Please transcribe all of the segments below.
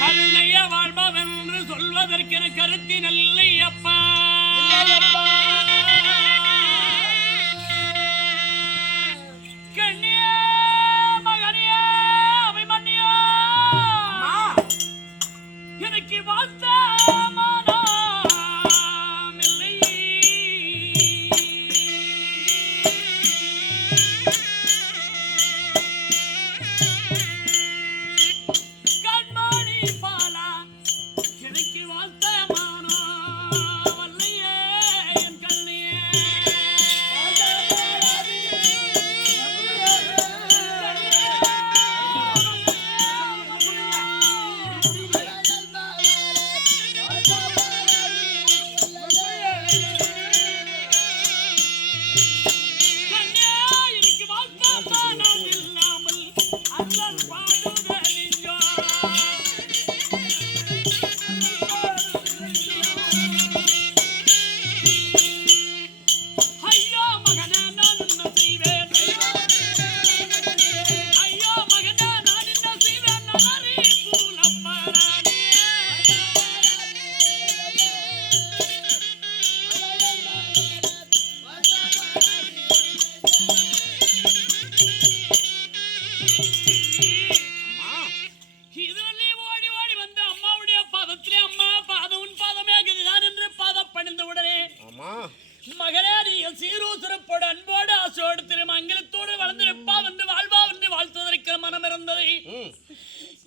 கருணைய வாழ்பவென்று சொல்வதற்கென கருத்தினல்லை அப்பா. கண்ணியே மகனியே அபிமன்யா எனக்கு வாழ்த்த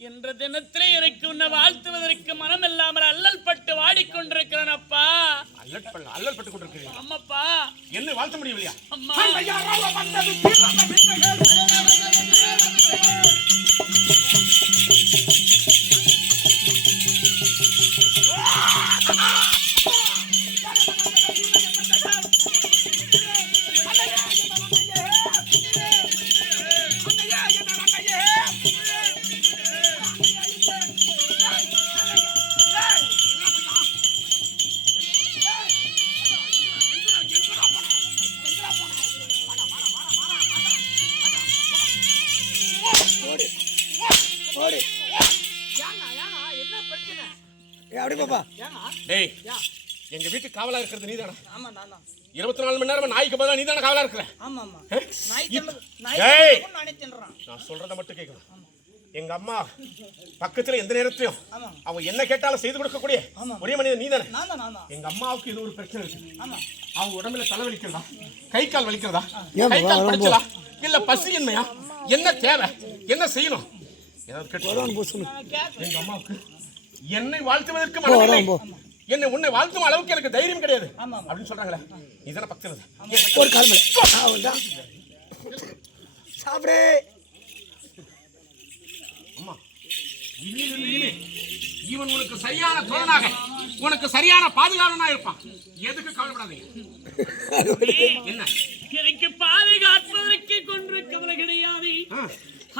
இன்று தினத்திலே எனக்கு உன்னை வாழ்த்துவதற்கு மனம் இல்லாமல் அல்லல் பட்டு வாடிக்கொண்டிருக்கிறேன் அப்பா. அல்லல் பட்டு கொண்டிருக்கிறேன். அம்மாப்பா என்ன வாழ்த்த முடியலையா? அம்மா எங்க வீட்டு காவலா இருக்கிறது நீதானா? 24 மணி நேரம் நாய்க்கு பதிலா நீதான காவலா இருக்கிற? நான் சொல்றத மட்டும் கேட்கணும். எங்க அம்மா பக்கத்துல எந்த நேரத்திலும் அவங்க என்ன கேட்டாலும் செய்து கொடுக்கக்கூடிய ஒரே மனிதன் நீதானே? எங்க அம்மாவுக்கு இது ஒரு பிரச்சனை இருக்கு. அவங்க உடம்புல தலை வலிக்கிறதா, கை கால் வலிக்கிறதா, கை கால் படிச்சலா, இல்ல பசியின்மையா, என்ன தேவை, என்ன செய்யணும், ஏதாவது கேட்டு எங்க அம்மாவுக்கு என்னை வாழ்த்துவதற்கு மனமில்லை, என்னை உன்னை வாழ்த்தும் அளவுக்கு எனக்கு தைரியம் கிடையாது அப்படின்னு சொல்றாங்களே. இதெல்லாம் பக்தன் ஒரு காரணம் சாப்பிடு. அம்மா இவன் உனக்கு சரியான தோழனாக, உனக்கு சரியான பாதுகாவலனா இருப்பான். எதுக்கு கவலைப்படாதீங்க. என்ன எனக்கு பாதுகாப்பதற்கு கொன்று கவலை கிடையாது.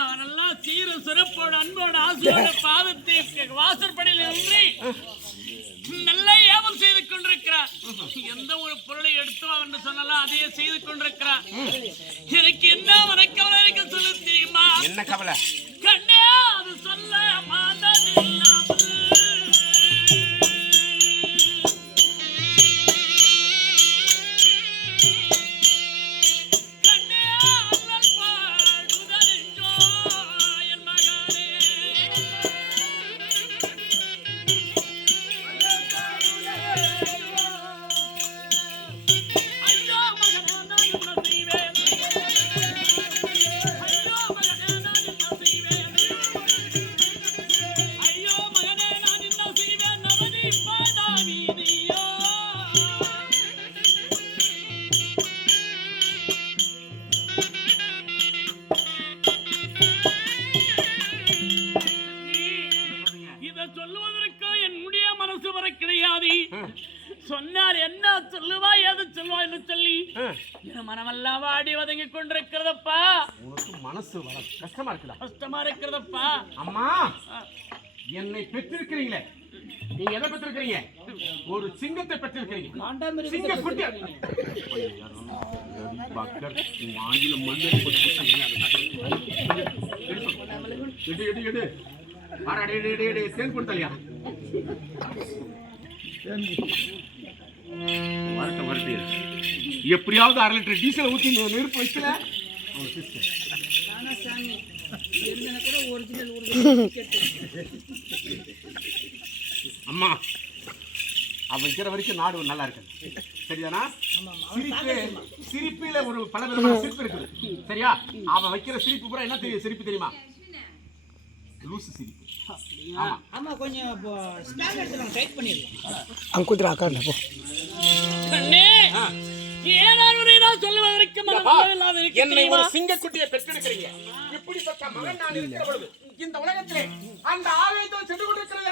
அவனெல்லாம் சீர சிறப்போட அன்போட ஆசையோட பாதத்தை வாசற்படியில் இன்றி நல்ல ஏவல் செய்து கொண்டிருக்கிறார். எந்த ஒரு பொருளை எடுத்தோம் என்று சொல்லலாம் அதையே செய்து கொண்டிருக்கிறார். எனக்கு என்ன வணக்கம் எனக்கு சொல்ல தெரியுமா? என்ன கவலை? கண்ணே அது சொல்ல மாதமில்லாமல் சொன்னார். என்ன சொல்லுவா எது சொல்லுவா என்று சொல்லி என் மனமெல்லாம் வாடி வதங்கி கொண்டிருக்கிறதப்பா. உனக்கு மனசு வர கஷ்டமா இருக்குதா? கஷ்டமா இருக்கிறதப்பா. அம்மா என்னை பெற்றிருக்கிறீங்களே, நீங்க எதை பெற்றிருக்கிறீங்க? ஒரு சிங்கத்தை பெற்றிருக்கிறீங்க. சிங்க குட்டி ஆங்கிலம் மண்ணை எடு எடு எடு வாடா டேய் டேய் டேய் டேய் தேன் கொடுத்தலையா வரட்டு எப்படியாவது 1/2 லிட்டர் டீசல் ஊத்தி நெருப்பு வைக்கல அம்மா அவன் வைக்கிற வரைக்கும் நாடு நல்லா இருக்கு சரிதானா சிரிப்பில ஒரு பல விதமான சிரிப்பு இருக்குது சரியா அவன் வைக்கிற சிரிப்பு பூரா என்ன தெரியும் சிரிப்பு தெரியுமா லூசு சிரிப்பு ஆமா கொஞ்சம் ஸ்பேன் எடுத்து டைட் பண்ணிடலாம் அங்குத்ரா அக்காண்ட போ கண்ணே ஏனாருடைய நான் சொல்லுவதற்கு மனமில்லாத இருக்கு என்னை ஒரு சிங்கக்குட்டியை பெற்றெடுக்கிறீங்க இப்படிப்பட்ட மகன் நான் இருக்கிற பொழுது இந்த உலகத்திலே அந்த ஆவேதம் சென்று கொண்டிருக்கிறது